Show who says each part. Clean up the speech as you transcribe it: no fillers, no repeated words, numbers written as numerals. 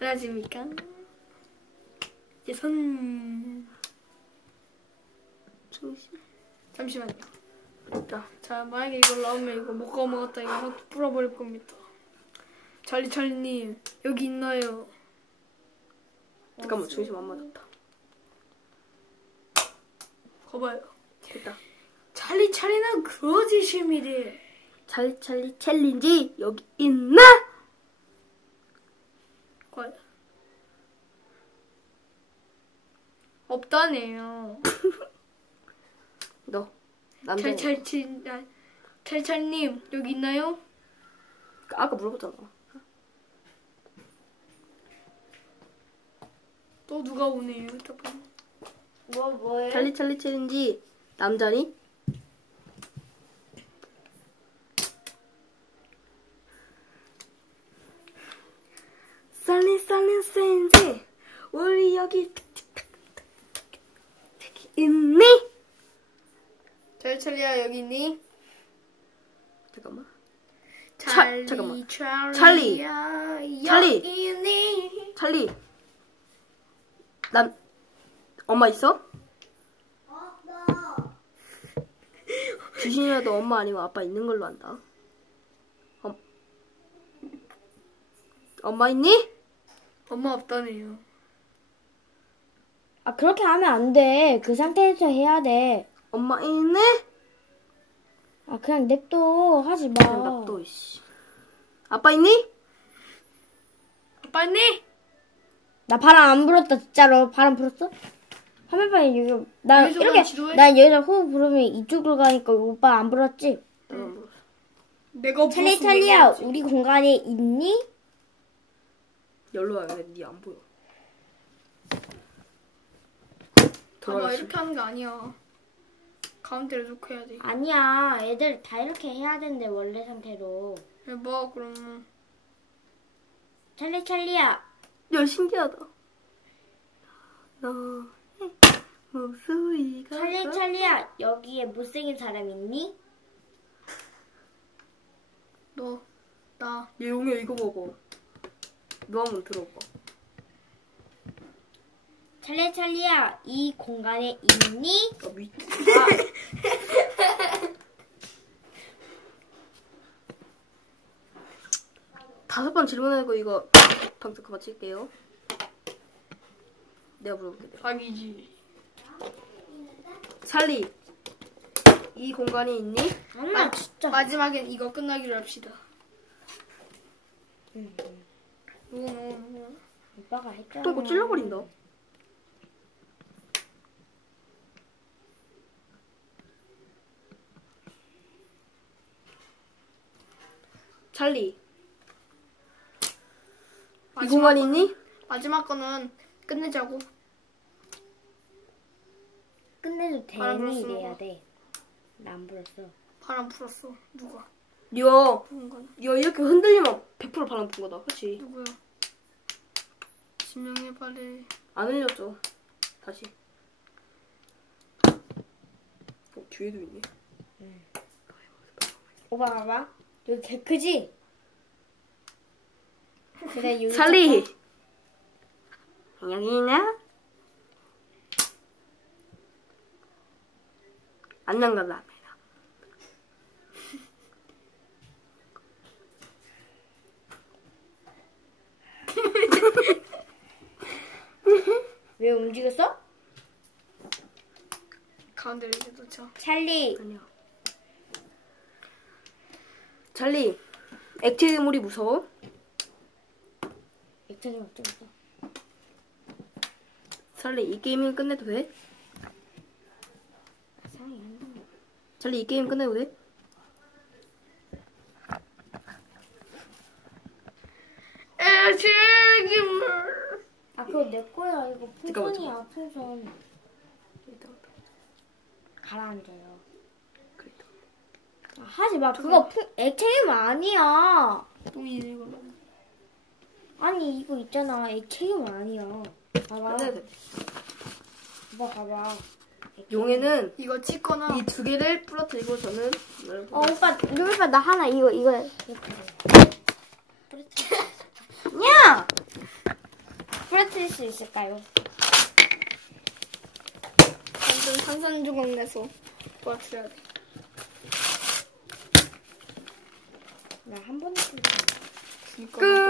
Speaker 1: 안녕하십니까? 이제 손 잠시만요. 자, 만약에 이걸 나오면 이거 못 먹었다 이거 확 풀어버릴 겁니다. 찰리님 여기 있나요?
Speaker 2: 잠깐만 중심 안 맞았다.
Speaker 1: 거봐요.
Speaker 2: 됐다.
Speaker 1: 찰리는 그러지심이래.
Speaker 2: 찰리 챌린지 여기 있나?
Speaker 1: 과연 없다네요.
Speaker 2: 너 남자.
Speaker 1: 찰님 여기 있나요?
Speaker 2: 아까 물어봤잖아.
Speaker 1: 또 누가 오네요. 잠깐.
Speaker 3: 뭐해?
Speaker 2: 찰리 챌린지 남자니? 찰리 챌린지 우리 여기 있니?
Speaker 1: 찰리야 여기 있니?
Speaker 2: 잠깐만.
Speaker 1: 잠깐만.
Speaker 2: 찰리.
Speaker 1: 여기 있니?
Speaker 2: 찰리. 엄마 있어? 귀신이라도 엄마 아니면 아빠 있는 걸로 한다. 엄마 있니?
Speaker 1: 엄마 없다네요.
Speaker 3: 아, 그렇게 하면 안 돼. 그 상태에서 해야 돼.
Speaker 2: 엄마 있네?
Speaker 3: 아, 그냥 냅둬. 하지 마.
Speaker 2: 그냥 놔둬, 이씨. 아빠 있니?
Speaker 1: 아빠 있니?
Speaker 3: 나 바람 안 불었다, 진짜로. 바람 불었어? 화면방에 여기, 나
Speaker 1: 여기서
Speaker 3: 이렇게,
Speaker 1: 지도해?
Speaker 3: 나 여기서 호흡 부르면 이쪽으로 가니까 오빠 안 불었지?
Speaker 1: 내가
Speaker 3: 찰리야, 우리 공간에 있니?
Speaker 2: 열로 와야 돼. 니 안 보여.
Speaker 1: 봐봐 이렇게 하는 게 아니야. 가운데를 놓고 해야 돼.
Speaker 3: 아니야, 애들 다 이렇게 해야 되는데, 원래 상태로.
Speaker 1: 해봐 그러면.
Speaker 3: 찰리야.
Speaker 2: 야, 신기하다. 너의 목소리가.
Speaker 3: 찰리야, 여기에 못생긴 사람 있니?
Speaker 1: 너, 나.
Speaker 2: 얘 용해, 이거 봐봐. 너 한번 들어봐.
Speaker 3: 찰리야, 이 공간에 있니?
Speaker 2: 아, 미. 다섯 번 질문하고 이거 방송 그만 칠게요. 내가 물어볼게.
Speaker 1: 사기지.
Speaker 2: 찰리, 이 공간에 있니?
Speaker 3: 엄마, 진짜.
Speaker 1: 마지막엔 이거 끝나기로 합시다.
Speaker 3: 오빠가 했잖아.
Speaker 2: 또 이거 찔러버린다. 찰리, 이 공간에 있니?
Speaker 1: 마지막 거는 끝내자고.
Speaker 3: 끝내도
Speaker 1: 바람
Speaker 3: 되니
Speaker 1: 불었어,
Speaker 3: 이래야
Speaker 1: 누가?
Speaker 3: 돼. 나 안 불었어.
Speaker 1: 바람 풀었어. 누가?
Speaker 2: 야,
Speaker 1: 부은 거야?
Speaker 2: 이렇게 흔들리면 100% 바람 분 거다. 그치?
Speaker 1: 누구야? 지명해 빨리.
Speaker 2: 안 흘렸죠. 다시. 뒤에도 있네.
Speaker 3: 오빠 봐봐. 여기 개 크지? 그래, 여기
Speaker 2: 찰리! 여기 있냐? 안녕, 감사합니다.
Speaker 3: 왜 움직였어?
Speaker 1: 가운데를 이제 놓자.
Speaker 3: 찰리.
Speaker 2: 아니야. 찰리, 액체 괴물이 무서워?
Speaker 3: 액체는 어쩌겠어?
Speaker 2: 찰리, 이 게임은 끝내도 돼?
Speaker 3: 상이 안 돼.
Speaker 2: 찰리, 이 게임 끝내도 돼?
Speaker 1: 액체 괴물.
Speaker 3: 아, 그거 내 거야. 이거
Speaker 2: 잠깐만,
Speaker 3: 풍선이야, 풍선. 가라앉아요.
Speaker 2: 그래도.
Speaker 3: 아, 하지 마. 그거 액체괴물 아니야.
Speaker 1: 똥이네 이거.
Speaker 3: 아니, 이거 있잖아. 액체괴물 아니야. 봐봐.
Speaker 2: 끝내도 돼.
Speaker 3: 오빠 봐봐.
Speaker 2: 용에는
Speaker 1: 이거 찍거나.
Speaker 2: 이 두 개를 부러뜨리고 저는
Speaker 3: 오빠, 나 하나, 이거.
Speaker 2: 야!
Speaker 3: 부러뜨릴 수 있을까요?
Speaker 1: 완전 산산조각 내서 부러뜨려야 돼.
Speaker 3: 나 한 번에
Speaker 1: 끝.